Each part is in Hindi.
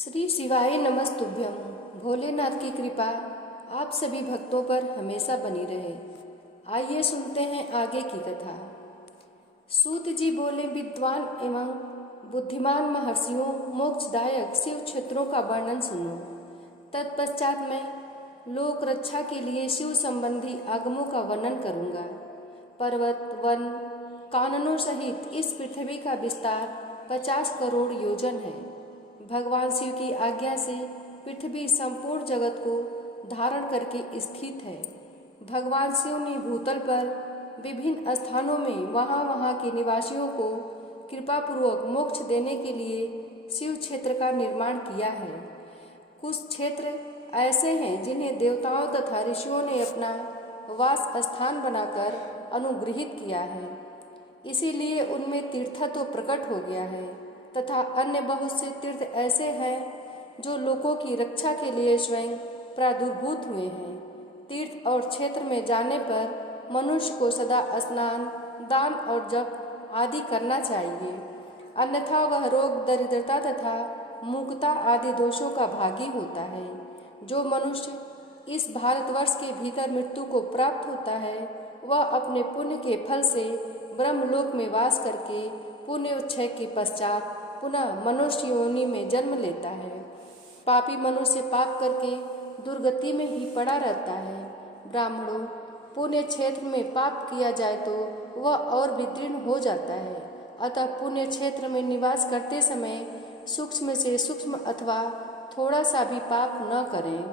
श्री शिवाय नमस्तुभ्यम। भोलेनाथ की कृपा आप सभी भक्तों पर हमेशा बनी रहे। आइए सुनते हैं आगे की कथा। सूत जी बोले, विद्वान एवं बुद्धिमान महर्षियों, मोक्षदायक शिव क्षेत्रों का वर्णन सुनो। तत्पश्चात मैं लोक रक्षा के लिए शिव संबंधी आगमों का वर्णन करूंगा। पर्वत, वन, काननों सहित इस पृथ्वी का विस्तार 50 करोड़ योजन है। भगवान शिव की आज्ञा से पृथ्वी संपूर्ण जगत को धारण करके स्थित है। भगवान शिव ने भूतल पर विभिन्न स्थानों में वहाँ के निवासियों को कृपापूर्वक मोक्ष देने के लिए शिव क्षेत्र का निर्माण किया है। कुछ क्षेत्र ऐसे हैं जिन्हें देवताओं तथा ऋषियों ने अपना वास स्थान बनाकर अनुग्रहित किया है, इसीलिए उनमें तीर्थत्व प्रकट हो गया है। तथा अन्य बहुत से तीर्थ ऐसे हैं जो लोगों की रक्षा के लिए स्वयं प्रादुर्भूत हुए हैं। तीर्थ और क्षेत्र में जाने पर मनुष्य को सदा स्नान, दान और जप आदि करना चाहिए, अन्यथा वह रोग, दरिद्रता तथा मूकता आदि दोषों का भागी होता है। जो मनुष्य इस भारतवर्ष के भीतर मृत्यु को प्राप्त होता है, वह अपने पुण्य के फल से ब्रह्मलोक में वास करके पुण्योच्छय के पश्चात पुनः मनुष्य योनि में जन्म लेता है। पापी मनुष्य पाप करके दुर्गति में ही पड़ा रहता है। ब्राह्मणों, पुण्य क्षेत्र में पाप किया जाए तो वह और भी दृढ़ हो जाता है। अतः पुण्य क्षेत्र में निवास करते समय सूक्ष्म से सूक्ष्म अथवा थोड़ा सा भी पाप न करें।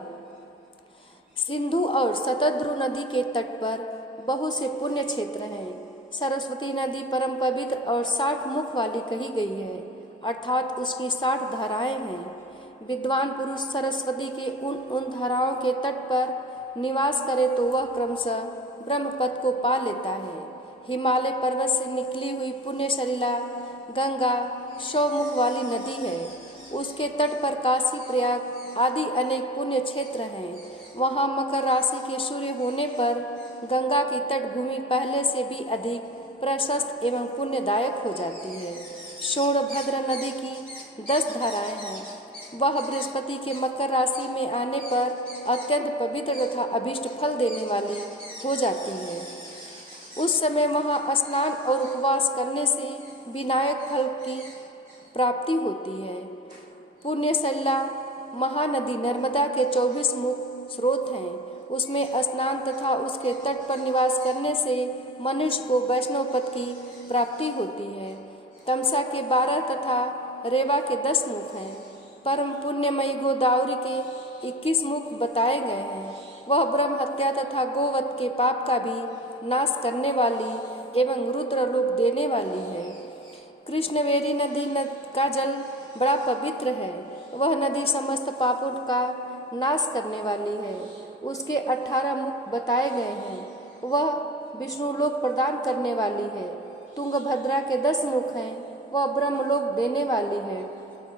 सिंधु और शतद्रु नदी के तट पर बहुत से पुण्य क्षेत्र हैं। सरस्वती नदी परम पवित्र और 60 मुख वाली कही गई है, अर्थात उसकी 60 धाराएं हैं। विद्वान पुरुष सरस्वती के उन धाराओं के तट पर निवास करे तो वह क्रमशः ब्रह्मपद को पा लेता है। हिमालय पर्वत से निकली हुई पुण्य सलिला गंगा 100 मुख वाली नदी है। उसके तट पर काशी, प्रयाग आदि अनेक पुण्य क्षेत्र हैं। वहाँ मकर राशि के सूर्य होने पर गंगा की तटभूमि पहले से भी अधिक प्रशस्त एवं पुण्यदायक हो जाती है। सोनभद्र नदी की 10 धाराएं हैं। वह बृहस्पति के मकर राशि में आने पर अत्यंत पवित्र तथा अभीष्ट फल देने वाली हो जाती है। उस समय वहाँ स्नान और उपवास करने से विनायक फल की प्राप्ति होती है। पुण्य सलिला महानदी नर्मदा के 24 मुख स्रोत हैं। उसमें स्नान तथा उसके तट पर निवास करने से मनुष्य को वैष्णव पद की प्राप्ति होती है। तमसा के 12 तथा रेवा के 10 मुख हैं। परम पुण्यमयी गोदावरी के 21 मुख बताए गए हैं। वह ब्रह्म हत्या तथा गोवध के पाप का भी नाश करने वाली एवं रुद्रलोक देने वाली है। कृष्णवेरी नदी का जल बड़ा पवित्र है। वह नदी समस्त पापों का नाश करने वाली है। उसके 18 मुख बताए गए हैं। वह विष्णु लोक प्रदान करने वाली है। तुंगभद्रा के 10 मुख हैं। वह ब्रह्मलोक देने वाली है।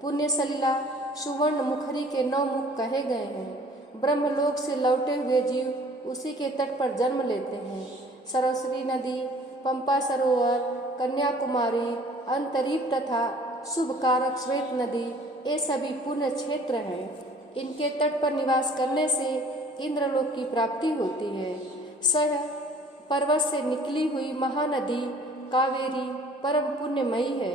पुण्य सलिला सुवर्ण मुखरी के 9 मुख कहे गए हैं। ब्रह्मलोक से लौटे हुए जीव उसी के तट पर जन्म लेते हैं। सरस्वती नदी, पंपा सरोवर, कन्याकुमारी, अंतरीप तथा शुभकारक श्वेत नदी, ये सभी पुण्य क्षेत्र हैं। इनके तट पर निवास करने से इंद्रलोक की प्राप्ति होती है। सह पर्वत से निकली हुई महानदी कावेरी परम पुण्यमयी है।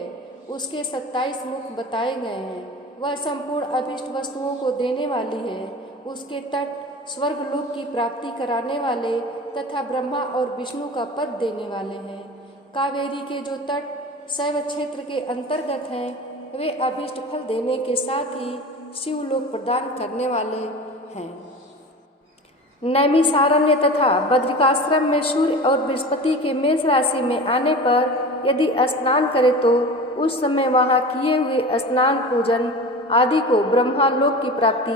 उसके 27 मुख बताए गए हैं। वह संपूर्ण अभिष्ट वस्तुओं को देने वाली है। उसके तट स्वर्गलोक की प्राप्ति कराने वाले तथा ब्रह्मा और विष्णु का पद देने वाले हैं। कावेरी के जो तट शैव क्षेत्र के अंतर्गत हैं, वे अभिष्ट फल देने के साथ ही शिवलोक प्रदान करने वाले हैं। नैमिषारण्य तथा बद्रिकाश्रम में सूर्य और बृहस्पति के मेष राशि में आने पर यदि स्नान करे तो उस समय वहाँ किए हुए स्नान, पूजन आदि को ब्रह्मालोक की प्राप्ति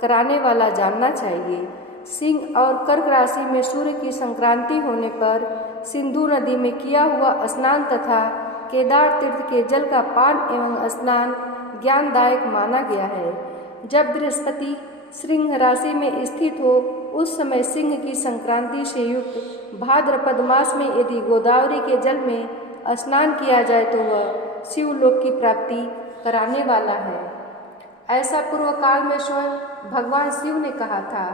कराने वाला जानना चाहिए। सिंह और कर्क राशि में सूर्य की संक्रांति होने पर सिंधु नदी में किया हुआ स्नान तथा केदार तीर्थ के जल का पान एवं स्नान ज्ञानदायक माना गया है। जब बृहस्पति सिंह राशि में स्थित हो उस समय सिंह की संक्रांति से युक्त भाद्रपद मास में यदि गोदावरी के जल में स्नान किया जाए तो वह शिवलोक की प्राप्ति कराने वाला है। ऐसा पूर्व काल में स्वयं भगवान शिव ने कहा था।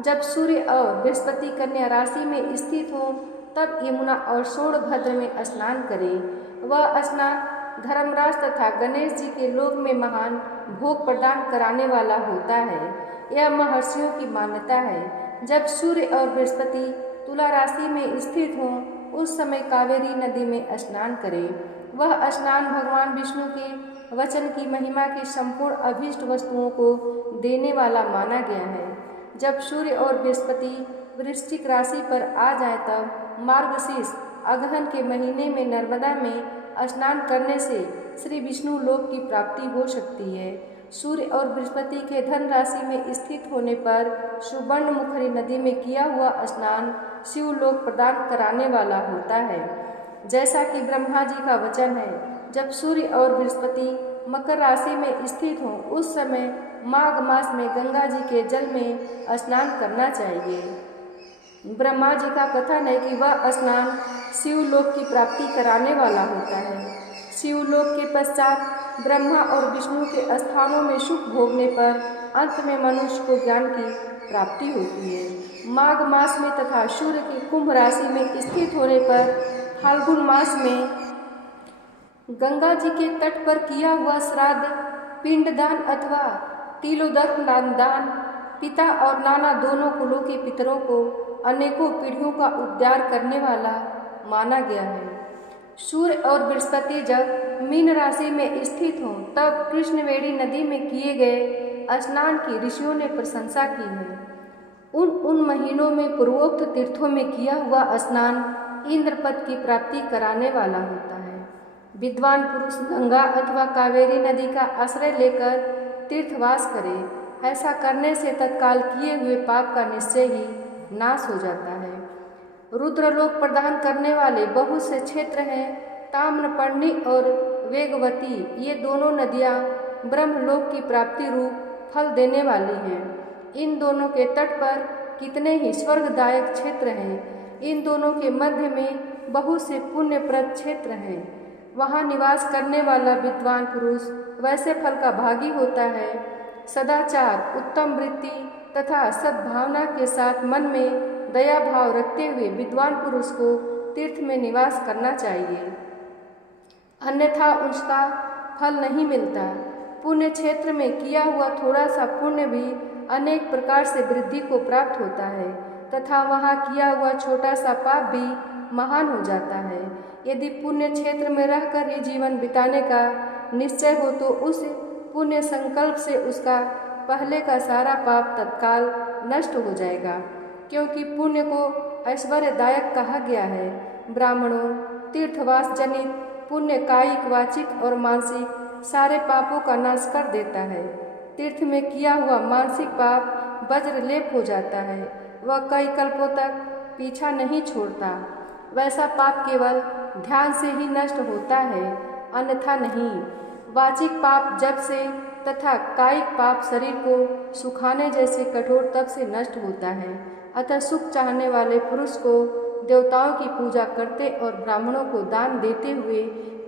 जब सूर्य और बृहस्पति कन्या राशि में स्थित हो तब यमुना और सोनभद्र में स्नान करें। वह स्नान धर्मराज तथा गणेश जी के लोक में महान भोग प्रदान कराने वाला होता है। यह महर्षियों की मान्यता है। जब सूर्य और बृहस्पति तुला राशि में स्थित हों उस समय कावेरी नदी में स्नान करें। वह स्नान भगवान विष्णु के वचन की महिमा के संपूर्ण अभीष्ट वस्तुओं को देने वाला माना गया है। जब सूर्य और बृहस्पति वृश्चिक राशि पर आ जाए तब मार्गशीर्ष अगहन के महीने में नर्मदा में स्नान करने से श्री विष्णु लोक की प्राप्ति हो सकती है। सूर्य और बृहस्पति के धन राशि में स्थित होने पर सुवर्णमुखरी नदी में किया हुआ स्नान शिवलोक प्रदान कराने वाला होता है। जैसा कि ब्रह्मा जी का वचन है, जब सूर्य और बृहस्पति मकर राशि में स्थित हों उस समय माघ मास में गंगा जी के जल में स्नान करना चाहिए। ब्रह्मा जी का कथन है कि वह स्नान शिवलोक की प्राप्ति कराने वाला होता है। शिवलोक के पश्चात ब्रह्मा और विष्णु के स्थानों में सुख भोगने पर अंत में मनुष्य को ज्ञान की प्राप्ति होती है। माघ मास में तथा सूर्य की कुंभ राशि में स्थित होने पर फाल्गुन मास में गंगा जी के तट पर किया हुआ श्राद्ध, पिंडदान अथवा तिलोदक दान पिता और नाना दोनों कुलों के पितरों को अनेकों पीढ़ियों का उद्धार करने वाला माना गया है। सूर्य और बृहस्पति जब मीन राशि में स्थित हों तब कृष्णवेणी नदी में किए गए स्नान की ऋषियों ने प्रशंसा की है। उन महीनों में पूर्वोक्त तीर्थों में किया हुआ स्नान इंद्रपद की प्राप्ति कराने वाला होता है। विद्वान पुरुष गंगा अथवा कावेरी नदी का आश्रय लेकर तीर्थवास करे। ऐसा करने से तत्काल किए हुए पाप का निश्चय ही नाश हो जाता है। रुद्रलोक प्रदान करने वाले बहुत से क्षेत्र हैं। ताम्रपर्णी और वेगवती ये दोनों नदियाँ ब्रह्मलोक की प्राप्ति रूप फल देने वाली हैं। इन दोनों के तट पर कितने ही स्वर्गदायक क्षेत्र हैं। इन दोनों के मध्य में बहुत से पुण्यप्रद क्षेत्र हैं। वहाँ निवास करने वाला विद्वान पुरुष वैसे फल का भागी होता है। सदाचार, उत्तम वृत्ति तथा सद्भावना के साथ मन में दया भाव रखते हुए विद्वान पुरुष को तीर्थ में निवास करना चाहिए, अन्यथा उसका फल नहीं मिलता। पुण्य क्षेत्र में किया हुआ थोड़ा सा पुण्य भी अनेक प्रकार से वृद्धि को प्राप्त होता है तथा वहाँ किया हुआ छोटा सा पाप भी महान हो जाता है। यदि पुण्य क्षेत्र में रहकर ही जीवन बिताने का निश्चय हो तो उस पुण्य संकल्प से उसका पहले का सारा पाप तत्काल नष्ट हो जाएगा, क्योंकि पुण्य को ऐश्वर्यदायक कहा गया है। ब्राह्मणों, तीर्थवास जनित पुण्य कायिक, वाचिक और मानसिक सारे पापों का नाश कर देता है। तीर्थ में किया हुआ मानसिक पाप वज्रलेप हो जाता है, वह कई कल्पों तक पीछा नहीं छोड़ता। वैसा पाप केवल ध्यान से ही नष्ट होता है, अन्यथा नहीं। वाचिक पाप जप से तथा कायिक पाप शरीर को सुखाने जैसे कठोर तप से नष्ट होता है। अतः सुख चाहने वाले पुरुष को देवताओं की पूजा करते और ब्राह्मणों को दान देते हुए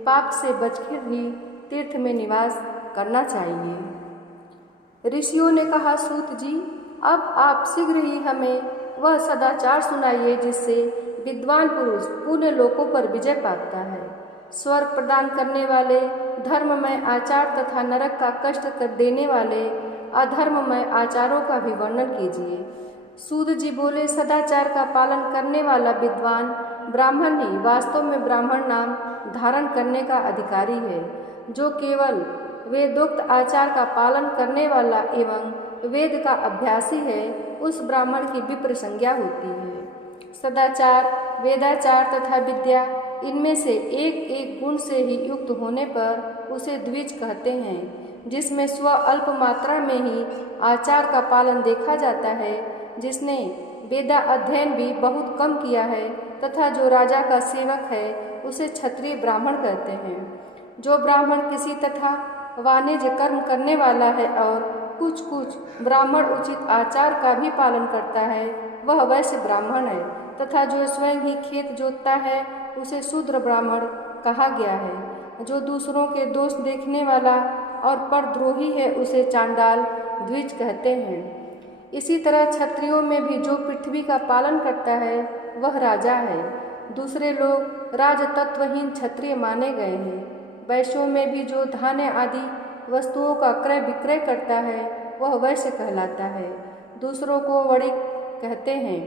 पाप से बचकर ही तीर्थ में निवास करना चाहिए। ऋषियों ने कहा, सूत जी, अब आप शीघ्र ही हमें वह सदाचार सुनाइए जिससे विद्वान पुरुष पुण्य लोकों पर विजय पाता है। स्वर्ग प्रदान करने वाले धर्ममय आचार तथा नरक का कष्ट कर देने वाले अधर्ममय आचारों का भी वर्णन कीजिए। सूत जी बोले, सदाचार का पालन करने वाला विद्वान ब्राह्मण ही वास्तव में ब्राह्मण नाम धारण करने का अधिकारी है। जो केवल वेदोक्त आचार का पालन करने वाला एवं वेद का अभ्यासी है, उस ब्राह्मण की विप्र संज्ञा होती है। सदाचार, वेदाचार तथा विद्या, इनमें से एक एक गुण से ही युक्त होने पर उसे द्विज कहते हैं। जिसमें स्व अल्प मात्रा में ही आचार का पालन देखा जाता है, जिसने वेदा अध्ययन भी बहुत कम किया है तथा जो राजा का सेवक है, उसे क्षत्रिय ब्राह्मण कहते हैं। जो ब्राह्मण किसी तथा वाणिज्य कर्म करने वाला है और कुछ कुछ ब्राह्मण उचित आचार का भी पालन करता है, वह वैश्य ब्राह्मण है। तथा जो स्वयं ही खेत जोतता है, उसे शूद्र ब्राह्मण कहा गया है। जो दूसरों के दोष देखने वाला और परद्रोही है उसे चांडाल द्विज कहते हैं। इसी तरह क्षत्रियों में भी जो पृथ्वी का पालन करता है वह राजा है। दूसरे लोग राजतत्वहीन क्षत्रिय माने गए हैं। वैश्यों में भी जो धान्य आदि वस्तुओं का क्रय विक्रय करता है वह वैश्य कहलाता है। दूसरों को वणिक कहते हैं।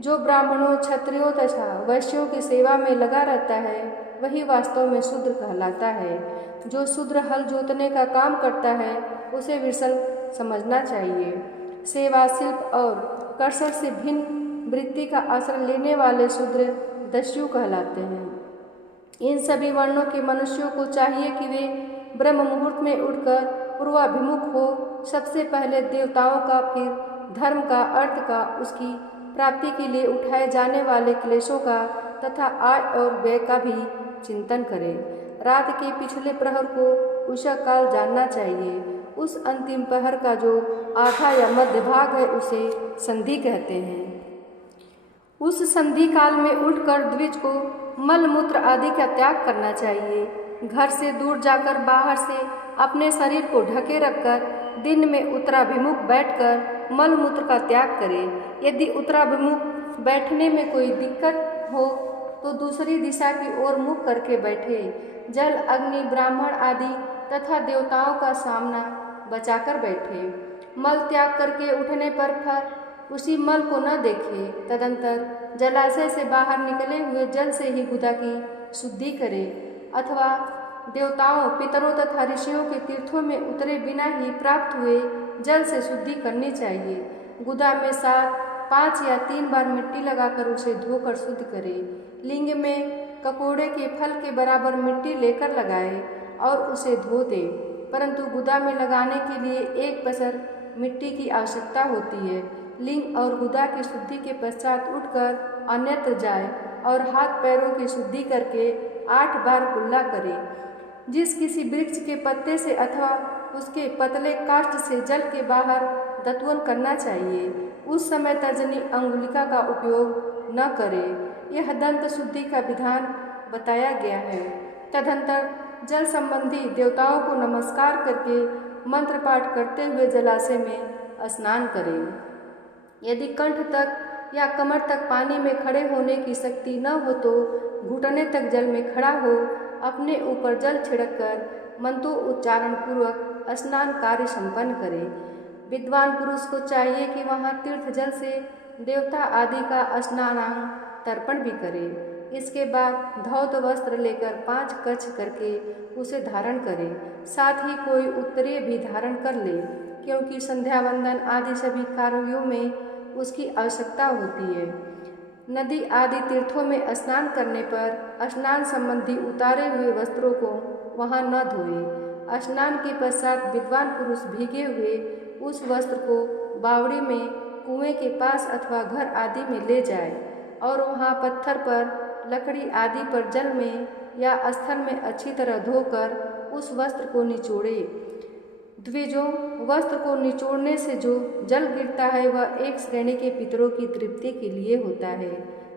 जो ब्राह्मणों, क्षत्रियों तथा वैश्यों की सेवा में लगा रहता है वही वास्तव में शूद्र कहलाता है। जो शूद्र हल जोतने का काम करता है उसे विरसल समझना चाहिए। सेवा, शिल्प और कर्षण से भिन्न वृत्ति का आश्रय लेने वाले शूद्र दस्यु कहलाते हैं। इन सभी वर्णों के मनुष्यों को चाहिए कि वे ब्रह्म मुहूर्त में उठकर पूर्वाभिमुख हो सबसे पहले देवताओं का, फिर धर्म का, अर्थ का, उसकी प्राप्ति के लिए उठाए जाने वाले क्लेशों का तथा आय और व्यय का भी चिंतन करें। रात के पिछले प्रहर को उषा काल जानना चाहिए। उस अंतिम प्रहर का जो आधा या मध्य भाग है उसे संधि कहते हैं। उस संधि काल में उठकर द्विज को मल मूत्र आदि का त्याग करना चाहिए। घर से दूर जाकर बाहर से अपने शरीर को ढके रखकर दिन में उत्तराभिमुख बैठकर मल मूत्र का त्याग करें। यदि उत्तराभिमुख बैठने में कोई दिक्कत हो तो दूसरी दिशा की ओर मुख करके बैठे। जल, अग्नि, ब्राह्मण आदि तथा देवताओं का सामना बचाकर बैठे। मल त्याग करके उठने पर फिर उसी मल को न देखे। तदंतर जलाशय से बाहर निकले हुए जल से ही गुदा की शुद्धि करे अथवा देवताओं, पितरों तथा ऋषियों के तीर्थों में उतरे बिना ही प्राप्त हुए जल से शुद्धि करनी चाहिए। गुदा में 5 या 3 बार मिट्टी लगाकर उसे धोकर शुद्ध करे। लिंग में ककोड़े के फल के बराबर मिट्टी लेकर लगाए और उसे धो दे। परंतु गुदा में लगाने के लिए 1 पसर मिट्टी की आवश्यकता होती है। लिंग और गुदा की शुद्धि के पश्चात उठकर अन्यत्र जाए और हाथ पैरों की शुद्धि करके 8 बार कुल्ला करे। जिस किसी वृक्ष के पत्ते से अथवा उसके पतले काष्ठ से जल के बाहर दत्वन करना चाहिए, उस समय तर्जनी अंगुलिका का उपयोग न करे। यह दंत शुद्धि का विधान बताया गया है। तदंतर जल संबंधी देवताओं को नमस्कार करके मंत्र पाठ करते हुए जलाशय में स्नान करें। यदि कंठ तक या कमर तक पानी में खड़े होने की शक्ति न हो तो घुटने तक जल में खड़ा हो अपने ऊपर जल छिड़ककर मंत्रो उच्चारण पूर्वक स्नान कार्य संपन्न करे। विद्वान पुरुष को चाहिए कि वहाँ तीर्थ जल से देवता आदि का स्नानांग तर्पण भी करे। इसके बाद धौत वस्त्र लेकर 5 कच्छ करके उसे धारण करे। साथ ही कोई उत्तरीय भी धारण कर ले, क्योंकि संध्या वंदन आदि सभी कार्यों में उसकी आवश्यकता होती है। नदी आदि तीर्थों में स्नान करने पर स्नान संबंधी उतारे हुए वस्त्रों को वहाँ न धोए। स्नान के पश्चात विद्वान पुरुष भीगे हुए उस वस्त्र को बावड़ी में, कुएं के पास अथवा घर आदि में ले जाए और वहाँ पत्थर पर, लकड़ी आदि पर जल में या स्थल में अच्छी तरह धोकर उस वस्त्र को निचोड़े। द्विजों, वस्त्र को निचोड़ने से जो जल गिरता है वह एक श्रेणी के पितरों की तृप्ति के लिए होता है।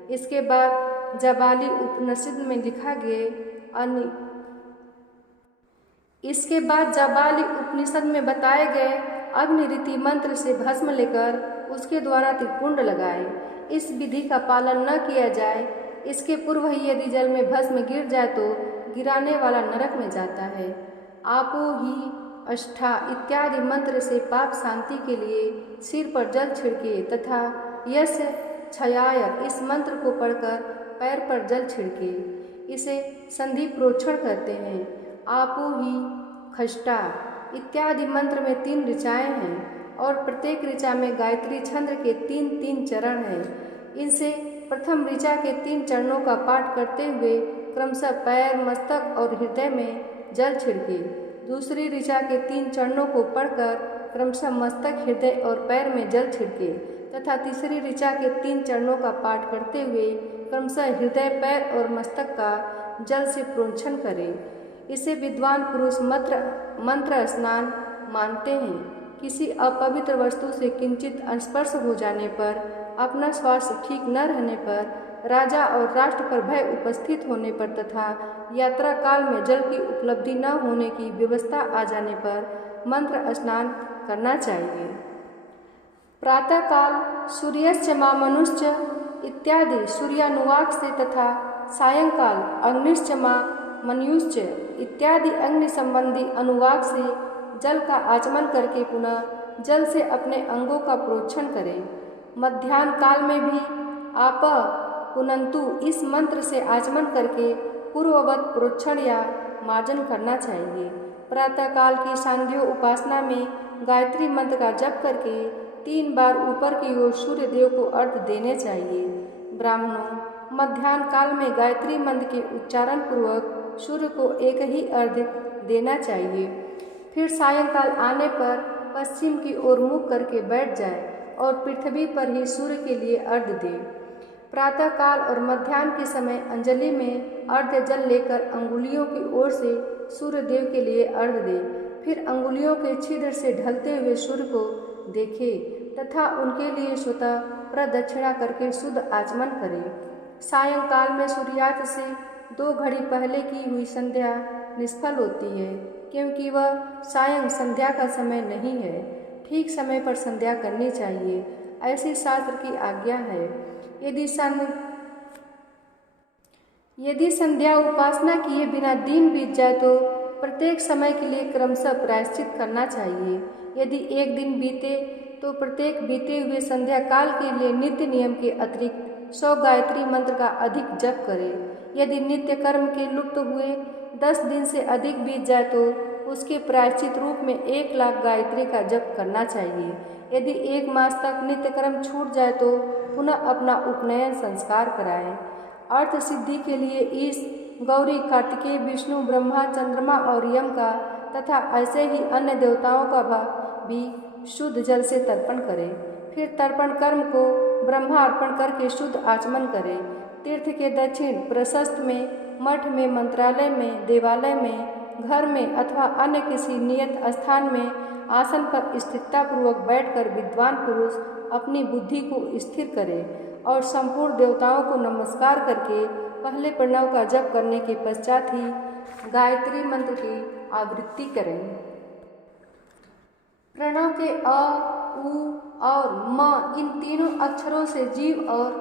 इसके बाद जाबाली उपनिषद में लिखा गया इसके बाद जाबाली उपनिषद में बताए गए अग्निरीति मंत्र से भस्म लेकर उसके द्वारा त्रिपुंड लगाए। इस विधि का पालन न किया जाए, इसके पूर्व ही यदि जल में भस्म गिर जाए तो गिराने वाला नरक में जाता है। आपो ही अष्टा इत्यादि मंत्र से पाप शांति के लिए सिर पर जल छिड़के तथा यश छयाय इस मंत्र को पढ़कर पैर पर जल छिड़के। इसे संधि प्रोक्षण कहते हैं। आपो ही खष्टा इत्यादि मंत्र में 3 ऋचाएँ हैं और प्रत्येक ऋचा में गायत्री छंद के 3-3 चरण हैं। इनसे प्रथम ऋचा के 3 चरणों का पाठ करते हुए क्रमशः पैर, मस्तक और हृदय में जल छिड़के। दूसरी ऋचा के 3 चरणों को पढ़कर क्रमशः मस्तक, हृदय और पैर में जल छिड़के तथा तीसरी ऋचा के 3 चरणों का पाठ करते हुए क्रमशः हृदय, पैर और मस्तक का जल से प्रोक्षण करें। इसे विद्वान पुरुष मंत्र स्नान मानते हैं। किसी अपवित्र वस्तु से किंचित स्पर्श हो जाने पर, अपना स्वास्थ्य ठीक न रहने पर राजा और राष्ट्र पर भय उपस्थित होने पर तथा यात्रा काल में जल की उपलब्धि न होने की व्यवस्था आ जाने पर मंत्र स्नान करना चाहिए। प्रातःकाल सूर्यश्च मनुश्च इत्यादि सूर्यानुवाक से तथा सायंकाल अग्निश्च मनुश्च इत्यादि अग्नि संबंधी अनुवाक से जल का आचमन करके पुनः जल से अपने अंगों का प्रोक्षण करें। मध्याह्न काल में भी आप पुनंतु इस मंत्र से आचमन करके पूर्ववत प्रोक्षण या मार्जन करना चाहिए। प्रातःकाल की सांध्यो उपासना में गायत्री मंत्र का जप करके 3 बार ऊपर की ओर सूर्य देव को अर्घ्य देने चाहिए। ब्राह्मणों मध्याह्न काल में गायत्री मंत्र के उच्चारण पूर्वक सूर्य को एक ही अर्घ्य देना चाहिए। फिर सायंकाल आने पर पश्चिम की ओर मुख करके बैठ जाए और पृथ्वी पर ही सूर्य के लिए अर्घ्य दे। प्रातःकाल और मध्याह्न के समय अंजलि में अर्घ्य जल लेकर अंगुलियों की ओर से सूर्य देव के लिए अर्घ्य दे। फिर अंगुलियों के छिद्र से ढलते हुए सूर्य को देखे तथा उनके लिए स्वतः प्रदक्षिणा करके शुद्ध आचमन करे। सायंकाल में सूर्यास्त से 2 घड़ी पहले की हुई संध्या निष्फल होती है, क्योंकि वह सायं संध्या का समय नहीं है। ठीक समय पर संध्या करनी चाहिए, ऐसी शास्त्र की आज्ञा है। यदि संध्या उपासना किए बिना दिन बीत जाए तो प्रत्येक समय के लिए क्रमशः प्रायश्चित करना चाहिए। यदि एक दिन बीते तो प्रत्येक बीते हुए संध्या काल के लिए नित्य नियम के अतिरिक्त 100 गायत्री मंत्र का अधिक जप करें। यदि नित्य कर्म के लुप्त हुए 10 दिन से अधिक बीत जाए तो उसके प्रायश्चित रूप में 1 लाख गायत्री का जप करना चाहिए। यदि 1 मास तक नित्य कर्म छूट जाए तो पुनः अपना उपनयन संस्कार कराएं। अर्थ सिद्धि के लिए इस गौरी, कार्तिकेय, विष्णु, ब्रह्मा, चंद्रमा और यम का तथा ऐसे ही अन्य देवताओं का भी शुद्ध जल से तर्पण करें। फिर तर्पण कर्म को ब्रह्मा अर्पण करके शुद्ध आचमन करें। तीर्थ के दक्षिण प्रशस्त में, मठ में, मंत्रालय में, देवालय में, घर में अथवा अन्य किसी नियत स्थान में आसन पर स्थिरतापूर्वक बैठकर विद्वान पुरुष अपनी बुद्धि को स्थिर करे और संपूर्ण देवताओं को नमस्कार करके पहले प्रणव का जप करने के पश्चात ही गायत्री मंत्र की आवृत्ति करें। प्रणव के अ, उ और म इन तीनों अक्षरों से जीव और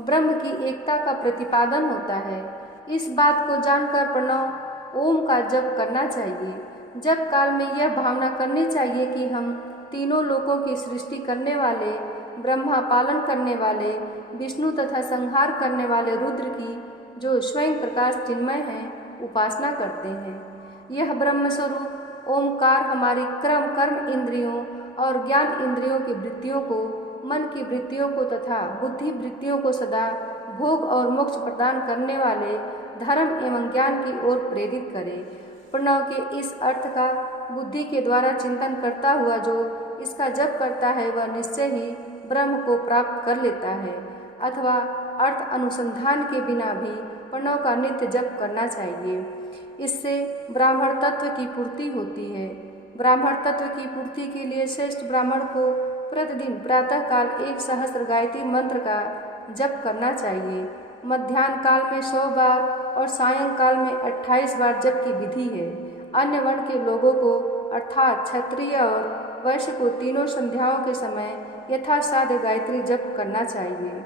ब्रह्म की एकता का प्रतिपादन होता है। इस बात को जानकर प्रणव ओम का जप करना चाहिए। जप काल में यह भावना करनी चाहिए कि हम तीनों लोकों की सृष्टि करने वाले ब्रह्मा, पालन करने वाले विष्णु तथा संहार करने वाले रुद्र की, जो स्वयं प्रकाश चिन्मय हैं, उपासना करते हैं। यह ब्रह्म स्वरूप ओमकार हमारी कर्म इंद्रियों और ज्ञान इंद्रियों की वृत्तियों को, मन की वृत्तियों को तथा बुद्धि वृत्तियों को सदा भोग और मोक्ष प्रदान करने वाले धर्म एवं ज्ञान की ओर प्रेरित करे। प्रणव के इस अर्थ का बुद्धि के द्वारा चिंतन करता हुआ जो इसका जप करता है वह निश्चय ही ब्रह्म को प्राप्त कर लेता है, अथवा अर्थ अनुसंधान के बिना भी प्रणव का नित्य जप करना चाहिए। इससे ब्राह्मण तत्व की पूर्ति होती है। ब्राह्मण तत्व की पूर्ति के लिए श्रेष्ठ ब्राह्मण को प्रतिदिन प्रातःकाल 1 सहस्त्र गायत्री मंत्र का जप करना चाहिए। मध्याह्न काल में 100 बार और सायंकाल में 28 बार जप की विधि है। अन्य वर्ण के लोगों को अर्थात क्षत्रिय और वैश्य को तीनों संध्याओं के समय यथासाध्य गायत्री जप करना चाहिए।